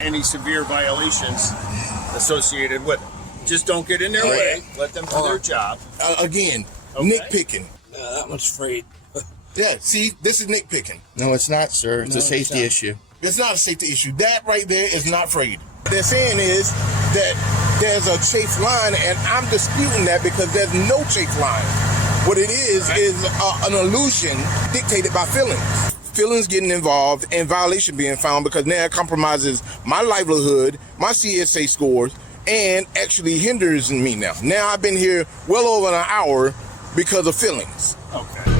any severe violations associated with it. Just don't get in their way. Let them do their job. Again, nitpicking. That much afraid. Yeah, see, this is nitpicking. No, it's not, sir. It's a safety issue. It's not a safety issue. That right there is not afraid. They're saying is that there's a chafe line, and I'm disputing that because there's no chafe line. What it is an illusion dictated by feelings. Feelings getting involved and violation being found because now it compromises my livelihood, my CSA scores, and actually hinders me now. Now I've been here well over an hour because of feelings. Okay.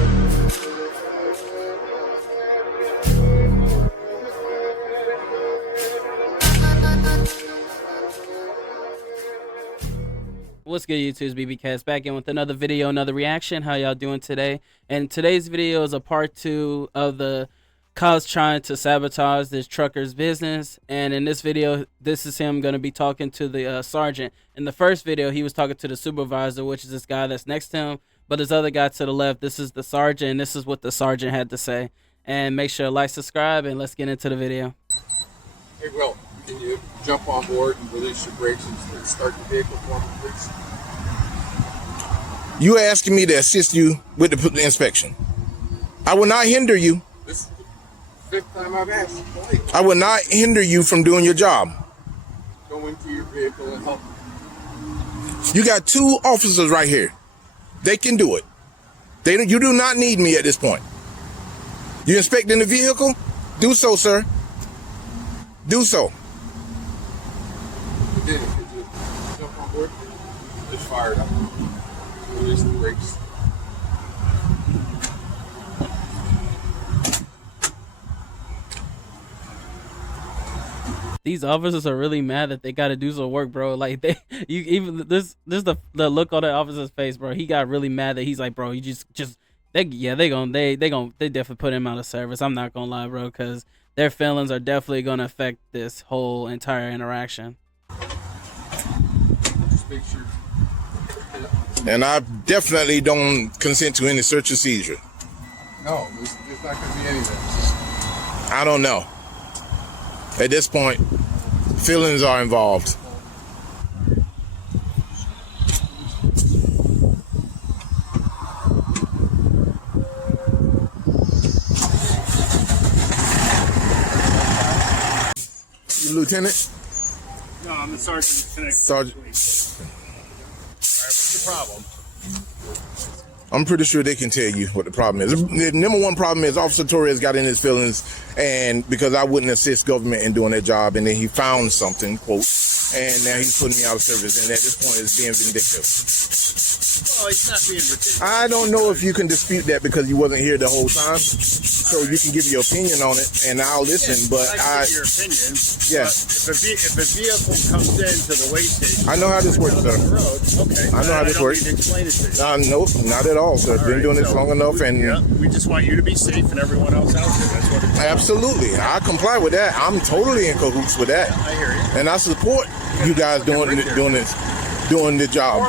What's good, YouTube? It's BBcast back in with another video, another reaction. How y'all doing today? And today's video is a part 2 of the cops trying to sabotage this trucker's business. And in this video, this is him going to be talking to the sergeant. In the first video, he was talking to the supervisor, which is this guy that's next to him. But this other guy to the left, this is the sergeant, and this is what the sergeant had to say. And make sure to like, subscribe, and let's get into the video. Hey, Will, can you jump on board and release your brakes and start the vehicle for me, please? You asking me to assist you with the inspection. I will not hinder you. This is the 5th time I've asked. Please. I will not hinder you from doing your job. Go into your vehicle and help. You got 2 officers right here. They can do it. You do not need me at this point. You inspecting the vehicle? Do so, sir. Do so. Could you jump on board? Just fire it up. Release the brakes. These officers are really mad that they got to do some work, bro. Like this the look on the officer's face, bro. He got really mad that he's like, bro, you they definitely put him out of service. I'm not gonna lie, bro, because their feelings are definitely gonna affect this whole entire interaction. Just make sure. And I definitely don't consent to any search or seizure. No, there's not going to be any of that. I don't know. At this point, feelings are involved. You Lieutenant? No, I'm the sergeant. Sergeant. All right, what's the problem? I'm pretty sure they can tell you what the problem is. The number one problem is Officer Torres got in his feelings, and because I wouldn't assist government in doing their job, and then he found something, quote, and now he's putting me out of service, and at this point it's being vindictive. Well, he's not being ridiculous. I don't know if you can dispute that because you wasn't here the whole time, so you can give your opinion on it, and I'll listen. But I can give your opinion. Yeah. But if a vehicle comes into the weigh station, I know how this works, sir. the road, okay. I know how this works. I don't need to explain it to you. Nope, not at all, sir. Been doing this long enough, and we just want you to be safe and everyone else out there. That's what it's absolutely, I comply with that. I'm totally in cahoots with that, I hear you. and I support you guys doing the job.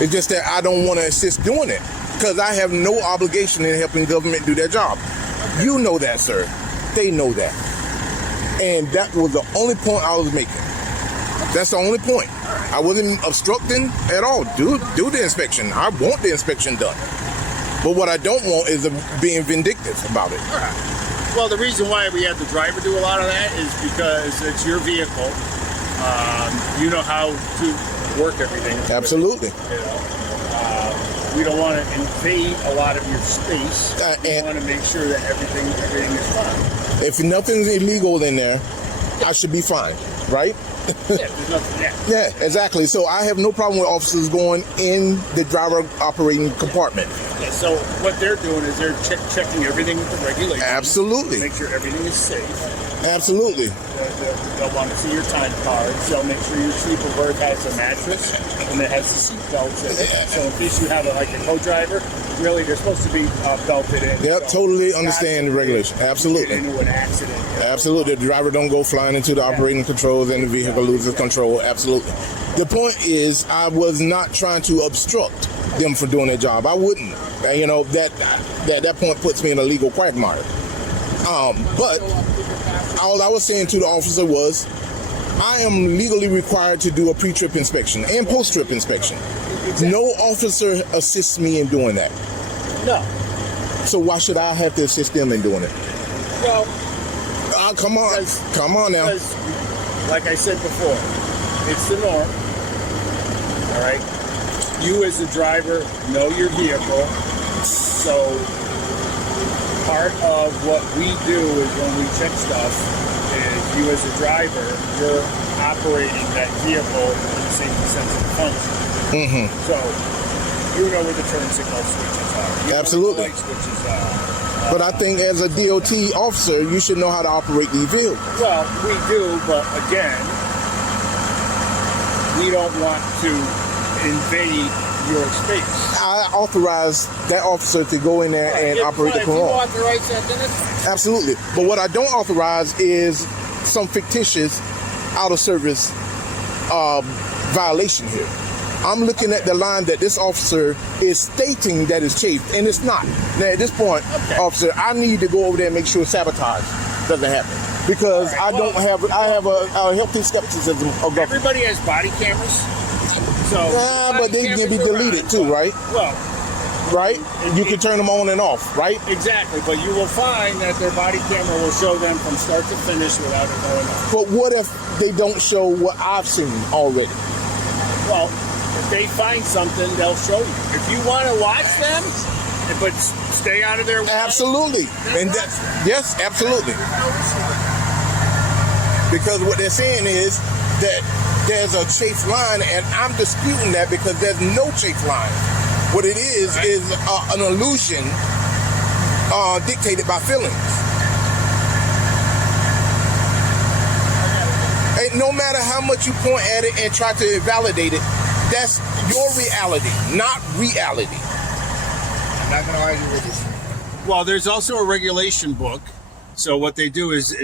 It's just that I don't want to assist doing it because I have no obligation in helping government do their job. Okay. You know that, sir. They know that, and that was the only point I was making. That's the only point. I wasn't obstructing at all. Do the inspection. I want the inspection done. But what I don't want is being vindictive about it. All right. Well, the reason why we have the driver do a lot of that is because it's your vehicle. You know how to work everything. Absolutely. We don't want to invade a lot of your space. We want to make sure that everything is fine. If nothing's illegal in there, I should be fine, right? Yeah, there's nothing. Yeah, exactly. So I have no problem with officers going in the driver operating compartment. Yeah, so what they're doing is they're checking everything with the regulations. Absolutely. Make sure everything is safe. Absolutely. They'll want to see your time cards. They'll make sure your sleeper berth has a mattress and it has the seat belts in it. So in case you have a co-driver, really they're supposed to be belted in. Yep, so totally understand the regulation. Absolutely. Get into an accident. Absolutely. The driver don't go flying into the operating controls and the vehicle loses control. Absolutely. The point is, I was not trying to obstruct them from doing their job. I wouldn't. You know, that point puts me in a legal quagmire. But All I was saying to the officer was, I am legally required to do a pre-trip inspection and post-trip inspection. Exactly. No officer assists me in doing that. No. So why should I have to assist them in doing it? Well, Come on now. because, like I said before, it's the norm. All right. You as a driver know your vehicle, so part of what we do is when we check stuff is you as a driver, you're operating that vehicle in a safety sensitive function. Mm-hmm. So you know where the turn signal switches are. You Absolutely. know where the light switches are. But I think as a DOT officer, you should know how to operate these vehicles. Well, we do, but again, we don't want to invade your space. I authorize that officer to go in there and operate the If you Quran. authorize that, then it's fine. Absolutely. But what I don't authorize is some fictitious out of service violation here. I'm looking at the line that this officer is stating that is chafed, and it's not. Now, at this point, officer, I need to go over there and make sure sabotage doesn't happen. Because I have a healthy skepticism of government. Everybody has body cameras. So Yeah, but they can be deleted too, right? Well, Right? You can turn them on and off, right? exactly. But you will find that their body camera will show them from start to finish without it going on. But what if they don't show what I've seen already? Well, if they find something, they'll show you. If you want to watch them, but stay out of their way. Absolutely. And yes, absolutely. Because what they're saying is that there's a chafe line, and I'm disputing that because there's no chafe line. What it is an illusion dictated by feelings. And no matter how much you point at it and try to invalidate it, that's your reality, not reality. I'm not going to argue with you. Well, there's also a regulation book. So what they do is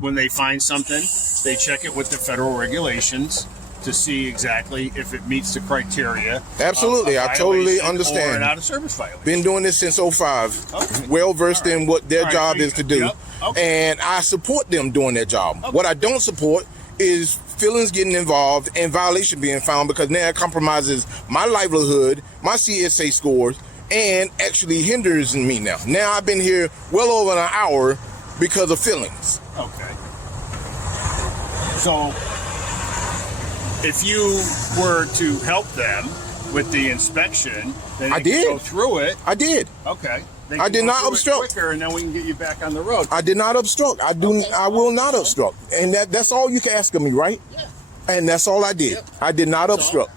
when they find something, they check it with the federal regulations to see exactly if it meets the criteria. Absolutely, of I totally violation understand. Or an out of service violation. Been doing this since 05. Okay. Well versed in what their All right, job so is to do. yep. Okay. And I support them doing their job. Okay. What I don't support is feelings getting involved and violation being found, because now it compromises my livelihood, my CSA scores, and actually hinders me now. Now I've been here well over an hour because of feelings. Okay. So, if you were to help them with the inspection, then I they can did. go through it. I did. Okay. They I can did go not through it obstruct. quicker, and then we can get you back on the road. I did not obstruct. I will not obstruct. And that's all you can ask of me, right? Yeah. And that's all I did. Yep. I did not That's all. obstruct.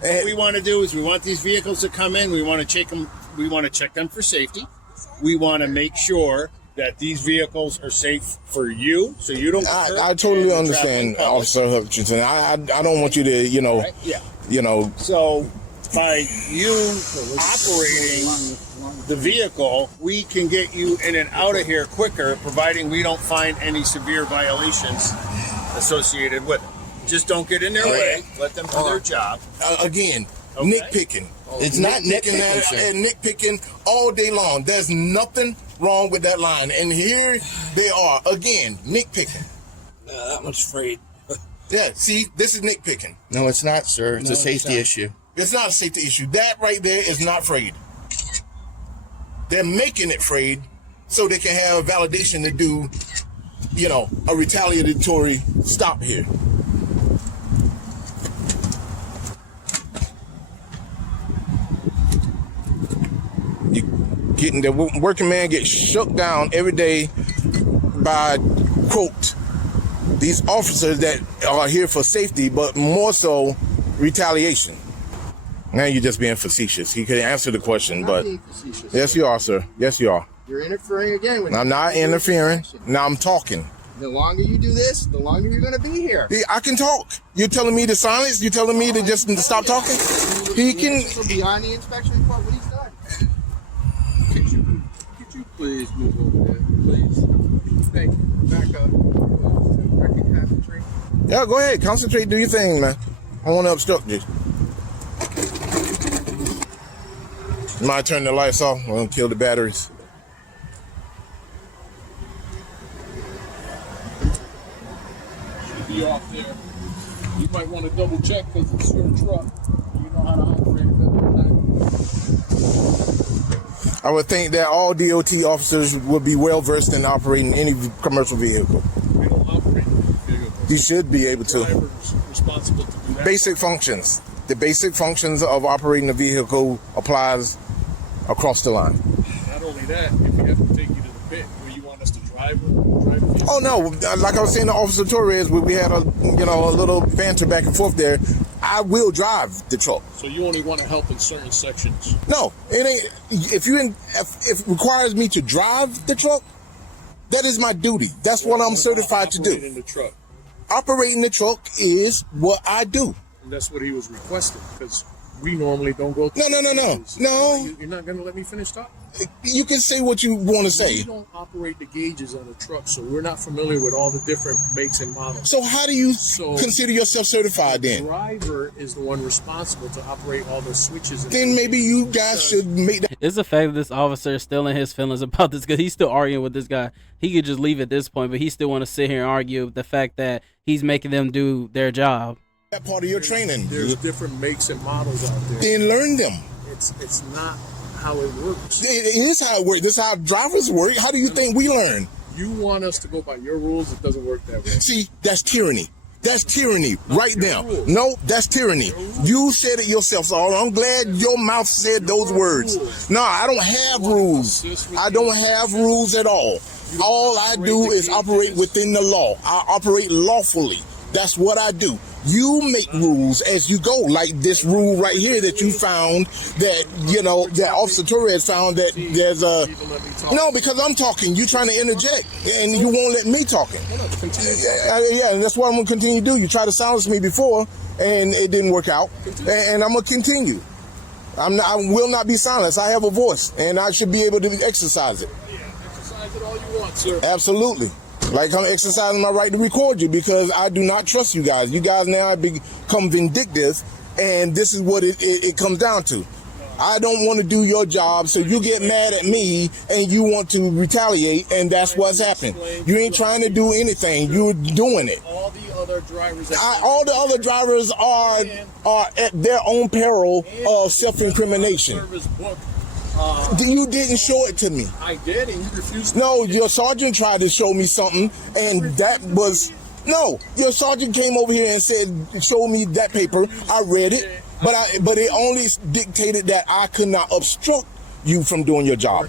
What And we want to do is we want these vehicles to come in. We want to check them. We want to check them for safety. We want to make sure that these vehicles are safe for you, so you don't. I totally understand, Officer Hutchinson. I don't want you to, Right? Yeah. So by you operating the vehicle, we can get you in and out of here quicker, providing we don't find any severe violations associated with it. Just don't get in their way. Let them do their job. Again, Okay. nitpicking. It's not nitpicking, sir. and nitpicking all day long. There's nothing wrong with that line. And here they are, again, nitpicking. I'm afraid. Yeah, see, this is nitpicking. No, it's not, sir. It's a safety issue. It's not a safety issue. That right there is not frayed. They're making it frayed so they can have validation to do, a retaliatory stop here. The working man gets shook down every day by, quote, these officers that are here for safety, but more so retaliation. Now you're just being facetious. He could answer the question, but Being facetious. yes, you are, sir. Yes, you are. You're interfering again with I'm not interfering. Now I'm talking. The longer you do this, the longer you're going to be here. I can talk. You're telling me to silence? You're telling me to just stop talking? He can. So beyond the inspection report, what he's done. Could you please move over there, please? Thank you. Back up. I can concentrate. Yeah, go ahead. Concentrate. Do your thing, man. I want to obstruct you. Might turn the lights off. I'm going to kill the batteries. DOT off there. You might want to double check because it's your truck. You know how to operate it better than I would think that all DOT officers would be well versed in operating any commercial vehicle. We don't operate vehicles. You should be able to. Driver's responsible to do that. Basic functions. The basic functions of operating a vehicle applies across the line. Not only that, if we have to take you to the pit where you want us to drive the Oh no! Like I was saying to Officer Torres, where we had a little banter back and forth there. I will drive the truck. So you only want to help in certain sections. No, it ain't. If it requires me to drive the truck, that is my duty. That's what I'm certified to do. Operating the truck. Operating the truck is what I do. And that's what he was requesting because we normally don't go through. No. You're not going to let me finish talking? You can say what you want to say. We don't operate the gauges on the truck, so we're not familiar with all the different makes and models. So how do you consider yourself certified then? The driver is the one responsible to operate all the switches. Then maybe you guys should make that. It's the fact that this officer is still in his feelings about this because he's still arguing with this guy. He could just leave at this point, but he still want to sit here and argue with the fact that he's making them do their job. That part of your training. There's different makes and models out there. Then learn them. It's not how it works. It is how it works. This is how drivers work. How do you think we learn? You want us to go by your rules. It doesn't work that way. See, that's tyranny. That's tyranny right now. No, that's tyranny. You said it yourself, so I'm glad your mouth said those words. No, I don't have rules. I don't have rules at all. All I do is operate within the law. I operate lawfully. That's what I do. You make rules as you go, like this rule right here that you found that, that Officer Torres found that there's a... No, because I'm talking. You're trying to interject, and you won't let me talking. Yeah, and that's what I'm going to continue to do. You tried to silence me before, and it didn't work out, and I'm going to continue. I will not be silenced. I have a voice, and I should be able to exercise it. Yeah, exercise it all you want, sir. Absolutely. Like I'm exercising my right to record you because I do not trust you guys. You guys now have become vindictive, and this is what it comes down to. I don't want to do your job, so you get mad at me and you want to retaliate, and that's what's happening. You ain't trying to do anything. You're doing it. All the other drivers. All the other drivers are at their own peril of self-incrimination. You didn't show it to me. I did, and you refused. No, your sergeant tried to show me something, and that was no. Your sergeant came over here and said, "Show me that paper." I read it, but it only dictated that I could not obstruct you from doing your job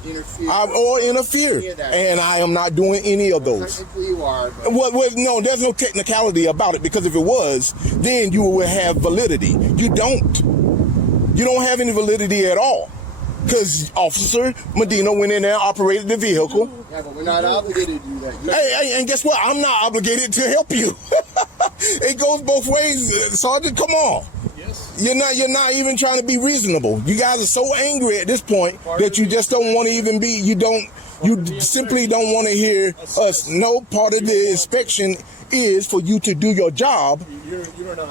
or interfere, and I am not doing any of those. Technically, you are. No, there's no technicality about it because if it was, then you would have validity. You don't. You don't have any validity at all. Because Officer Medina went in there and operated the vehicle. Yeah, but we're not obligated to do that. Hey, and guess what? I'm not obligated to help you. It goes both ways, Sergeant. Come on. Yes. You're not even trying to be reasonable. You guys are so angry at this point that you just don't want to even be. You simply don't want to hear us. No, part of the inspection is for you to do your job. You're not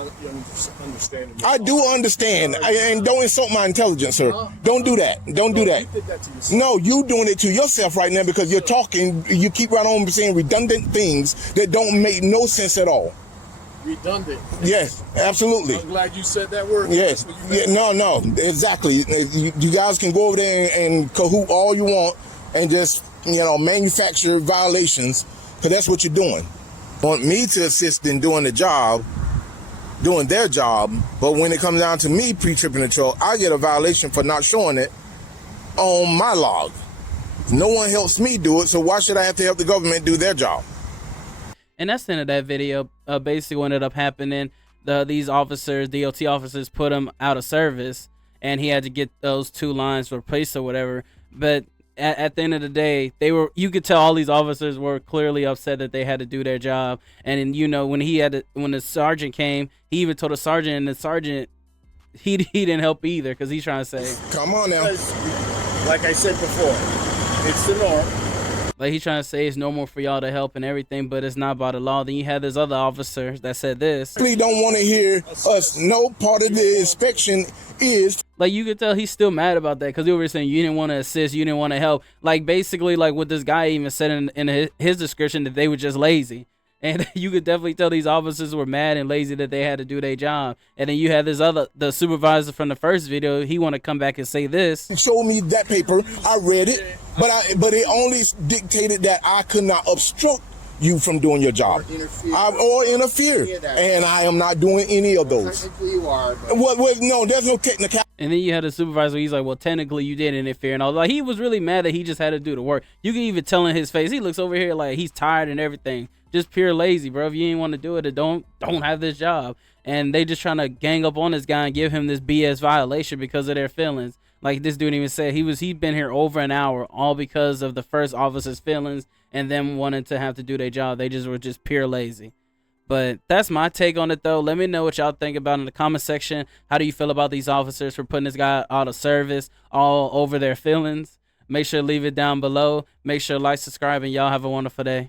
understanding. I do understand, and don't insult my intelligence, sir. Don't do that. Don't do that. You did that to yourself. No, you doing it to yourself right now because you're talking. You keep right on saying redundant things that don't make no sense at all. Redundant. Yes, absolutely. I'm glad you said that word. Yes. No, exactly. You guys can go over there and cahoot all you want and just manufacture violations because that's what you're doing. Want me to assist in doing the job, doing their job, but when it comes down to me pre-tripping the truck, I get a violation for not showing it on my log. No one helps me do it, so why should I have to help the government do their job? And that's the end of that video. Basically what ended up happening, these officers, DOT officers, put him out of service, and he had to get those 2 lines replaced or whatever. But at the end of the day, you could tell all these officers were clearly upset that they had to do their job. And when the sergeant came, he even told the sergeant, and the sergeant he didn't help either because he's trying to say, come on now. Like I said before, it's the norm. Like he's trying to say it's normal for y'all to help and everything, but it's not by the law. Then you had this other officer that said this. We don't want to hear us. No, part of the inspection is. Like you could tell he's still mad about that because he was saying you didn't want to assist, you didn't want to help. Like basically like what this guy even said in his description that they were just lazy. And you could definitely tell these officers were mad and lazy that they had to do their job. And then you had the supervisor from the first video. He want to come back and say this. Showed me that paper. I read it, but it only dictated that I could not obstruct you from doing your job or interfere, and I am not doing any of those. Technically you are, but No, there's no technical. And then you had a supervisor. He's like, well, technically you did interfere. And I was like, he was really mad that he just had to do the work. You can even tell in his face. He looks over here like he's tired and everything. Just pure lazy, bro. If you ain't want to do it, then don't have this job. And they just trying to gang up on this guy and give him this BS violation because of their feelings. Like this dude even said he'd been here over an hour, all because of the first officer's feelings and them wanting to have to do their job. They just were just pure lazy. But that's my take on it, though. Let me know what y'all think about in the comment section. How do you feel about these officers for putting this guy out of service, all over their feelings? Make sure to leave it down below. Make sure to like, subscribe, and y'all have a wonderful day.